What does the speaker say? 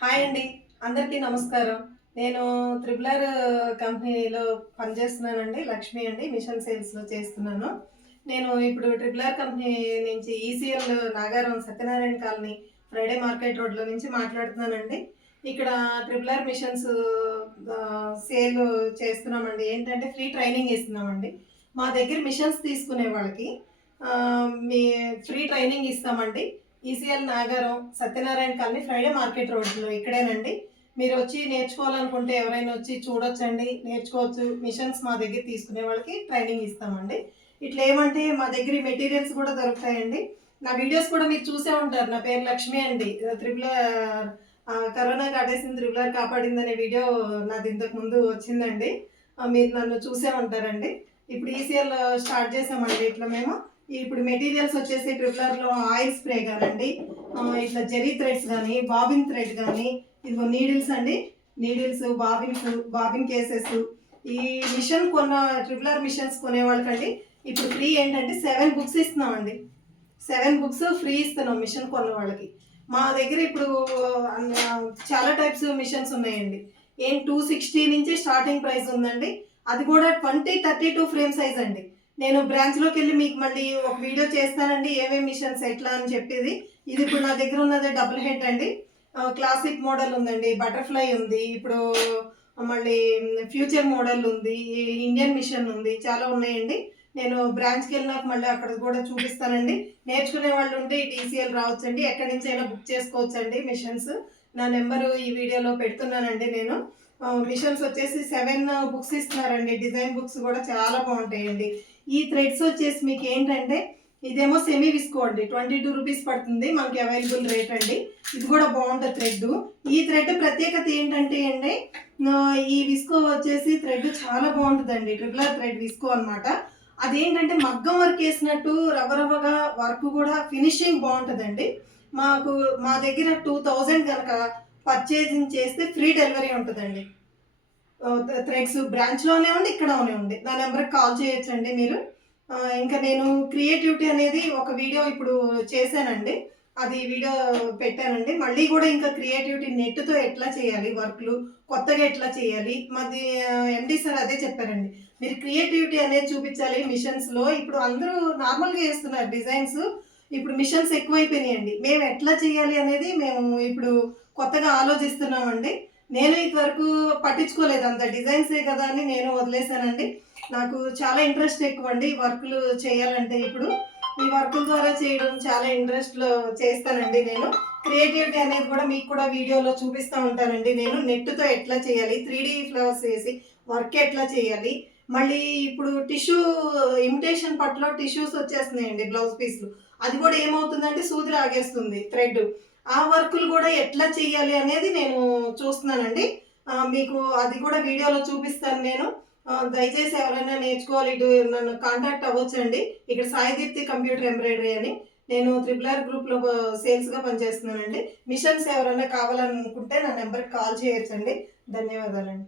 Hi అండి. అందరికీ నమస్కారం. నేను త్రిబులర్ కంపెనీలో పనిచేస్తున్నానండి. లక్ష్మి అండి. మిషన్ సేల్స్‌లో చేస్తున్నాను. నేను ఇప్పుడు ట్రిబులర్ కంపెనీ నుంచి ECIL Nagaram Satyanarayana colony Friday market రోడ్‌లో నుంచి మాట్లాడుతున్నానండి. ఇక్కడ ట్రిబులర్ మిషన్స్ సేల్ చేస్తున్నామండి. ఏంటంటే ఫ్రీ ట్రైనింగ్ ఇస్తున్నామండి. మా దగ్గర మిషన్స్ తీసుకునే వాళ్ళకి మీ ఫ్రీ ట్రైనింగ్ ఇస్తామండి. ECIL Nagaram Satyanarayana colony Friday market రోడ్లో ఇక్కడేనండి. మీరు వచ్చి నేర్చుకోవాలనుకుంటే ఎవరైనా వచ్చి చూడొచ్చండి, నేర్చుకోవచ్చు. మిషన్స్ మా దగ్గర తీసుకునే వాళ్ళకి ట్రైనింగ్ ఇస్తామండి. ఇట్లా ఏమంటే మా దగ్గర మెటీరియల్స్ కూడా దొరుకుతాయండి. నా వీడియోస్ కూడా మీరు చూసే ఉంటారు. నా పేరు లక్ష్మి అండి. కరోనా కాటేసింది త్రిబులర్ కాపాడిందనే వీడియో నాది ఇంతకు ముందు వచ్చిందండి. మీరు నన్ను చూసే ఉంటారండి. ఇప్పుడు ఈసీఎల్ స్టార్ట్ చేసామండి. ఇట్లా మేము ఇప్పుడు మెటీరియల్స్ వచ్చేసి ట్రిపులర్లో ఆయిల్ స్ప్రే కానండి, ఇట్లా జెరీ థ్రెడ్స్ కానీ, బాబిన్ థ్రెడ్ కానీ, ఇదిగో నీడిల్స్ అండి, నీడిల్స్, బాబిన్ కేసెస్. ఈ మిషన్ ట్రిపులర్ మిషన్స్ కొనే వాళ్ళకండి ఇప్పుడు ఫ్రీ ఏంటంటే 7 బుక్స్ ఇస్తున్నామండి. 7 బుక్స్ ఫ్రీ ఇస్తున్నాం మిషన్ కొన్న వాళ్ళకి. మా దగ్గర ఇప్పుడు చాలా టైప్స్ మిషన్స్ ఉన్నాయండి. 260 నుంచి స్టార్టింగ్ ప్రైస్ ఉందండి. అది కూడా 20-32 ఫ్రేమ్ సైజ్ అండి. నేను బ్రాంచ్లోకి వెళ్ళి మీకు మళ్ళీ ఒక వీడియో చేస్తానండి, ఏమేమి మిషన్స్ ఎట్లా అని చెప్పేది. ఇది ఇప్పుడు నా దగ్గర ఉన్నది డబుల్ హెడ్ అండి. క్లాసిక్ మోడల్ ఉందండి, బటర్ఫ్లై ఉంది, ఇప్పుడు మళ్ళీ ఫ్యూచర్ మోడల్ ఉంది, ఇండియన్ మిషన్ ఉంది, చాలా ఉన్నాయండి. నేను బ్రాంచ్కి వెళ్ళినాక మళ్ళీ అక్కడ కూడా చూపిస్తానండి. నేర్చుకునే వాళ్ళు ఉంటే ఈ టీసీఎల్ రావచ్చండి, ఎక్కడి నుంచి అయినా బుక్ చేసుకోవచ్చండి మిషన్స్. నా నెంబరు ఈ వీడియోలో పెడుతున్నానండి నేను. మిషన్స్ వచ్చేసి 7 బుక్స్ ఇస్తున్నారండి. డిజైన్ బుక్స్ కూడా చాలా బాగుంటాయండి. ఈ థ్రెడ్స్ వచ్చేసి మీకు ఏంటంటే ఇదేమో సెమీ విస్కో అండి, 22 రూపీస్ పడుతుంది మనకి అవైలబుల్ రేట్ అండి. ఇది కూడా బాగుంటుంది థ్రెడ్. ఈ థ్రెడ్ ప్రత్యేకత ఏంటంటే అండి, ఈ విస్కో వచ్చేసి థ్రెడ్ చాలా బాగుంటుందండి. ట్రిపులర్ థ్రెడ్ విస్కో అనమాట. అదేంటంటే మగ్గం వర్క్ వేసినట్టు రవ్వరవ్వగా వర్క్ కూడా ఫినిషింగ్ బాగుంటుందండి. మా దగ్గర 2000 కనుక పర్చేజింగ్ చేస్తే ఫ్రీ డెలివరీ ఉంటుందండి. థ్రెడ్స్ బ్రాంచ్లోనే ఉంది, ఇక్కడనే ఉంది. నా నెంబర్కి కాల్ చేయొచ్చండి మీరు. ఇంకా నేను క్రియేటివిటీ అనేది ఒక వీడియో ఇప్పుడు చేశానండి, అది వీడియో పెట్టానండి. మళ్ళీ కూడా ఇంకా క్రియేటివిటీ నెట్తో ఎట్లా చేయాలి, వర్క్లు కొత్తగా ఎట్లా చేయాలి, మాది ఎండి సార్ అదే చెప్పారండి. మీరు క్రియేటివిటీ అనేది చూపించాలి మిషన్స్లో. ఇప్పుడు అందరూ నార్మల్గా వేస్తున్నారు డిజైన్స్, ఇప్పుడు మిషన్స్ ఎక్కువైపోయినాయండి. మేము ఎట్లా చేయాలి అనేది మేము ఇప్పుడు కొత్తగా ఆలోచిస్తున్నామండి. నేను ఇంతవరకు పట్టించుకోలేదు, అంత డిజైన్సే కదా అని నేను వదిలేశానండి. నాకు చాలా ఇంట్రెస్ట్ ఎక్కువ అండి వర్క్లు చేయాలంటే. ఇప్పుడు ఈ వర్కుల ద్వారా చేయడం చాలా ఇంట్రెస్ట్లో చేస్తానండి నేను. క్రియేటివిటీ అనేది కూడా మీకు కూడా వీడియోలో చూపిస్తూ ఉంటానండి నేను. నెట్తో ఎట్లా చేయాలి, 3D ఫ్లవర్స్ వేసి వర్క్ ఎట్లా చేయాలి, మళ్ళీ ఇప్పుడు టిష్యూ ఇమిటేషన్ పట్టులో టిష్యూస్ వచ్చేస్తున్నాయండి, బ్లౌజ్ పీస్లు. అది కూడా ఏమవుతుందంటే సూది రాగేస్తుంది థ్రెడ్. ఆ వర్కులు కూడా ఎట్లా చేయాలి అనేది నేను చూస్తున్నానండి. మీకు అది కూడా వీడియోలో చూపిస్తాను నేను. దయచేసి ఎవరైనా నేర్చుకోవాలి ఇటు నన్ను కాంటాక్ట్ అవ్వచ్చండి. ఇక్కడ సాయిదీప్తి కంప్యూటర్ ఎంబ్రాయిడరీ అని, నేను త్రిబులర్ గ్రూప్లో సేల్స్గా పనిచేస్తున్నానండి. మిషన్స్ ఎవరైనా కావాలనుకుంటే నా నెంబర్కి కాల్ చేయొచ్చండి. ధన్యవాదాలండి.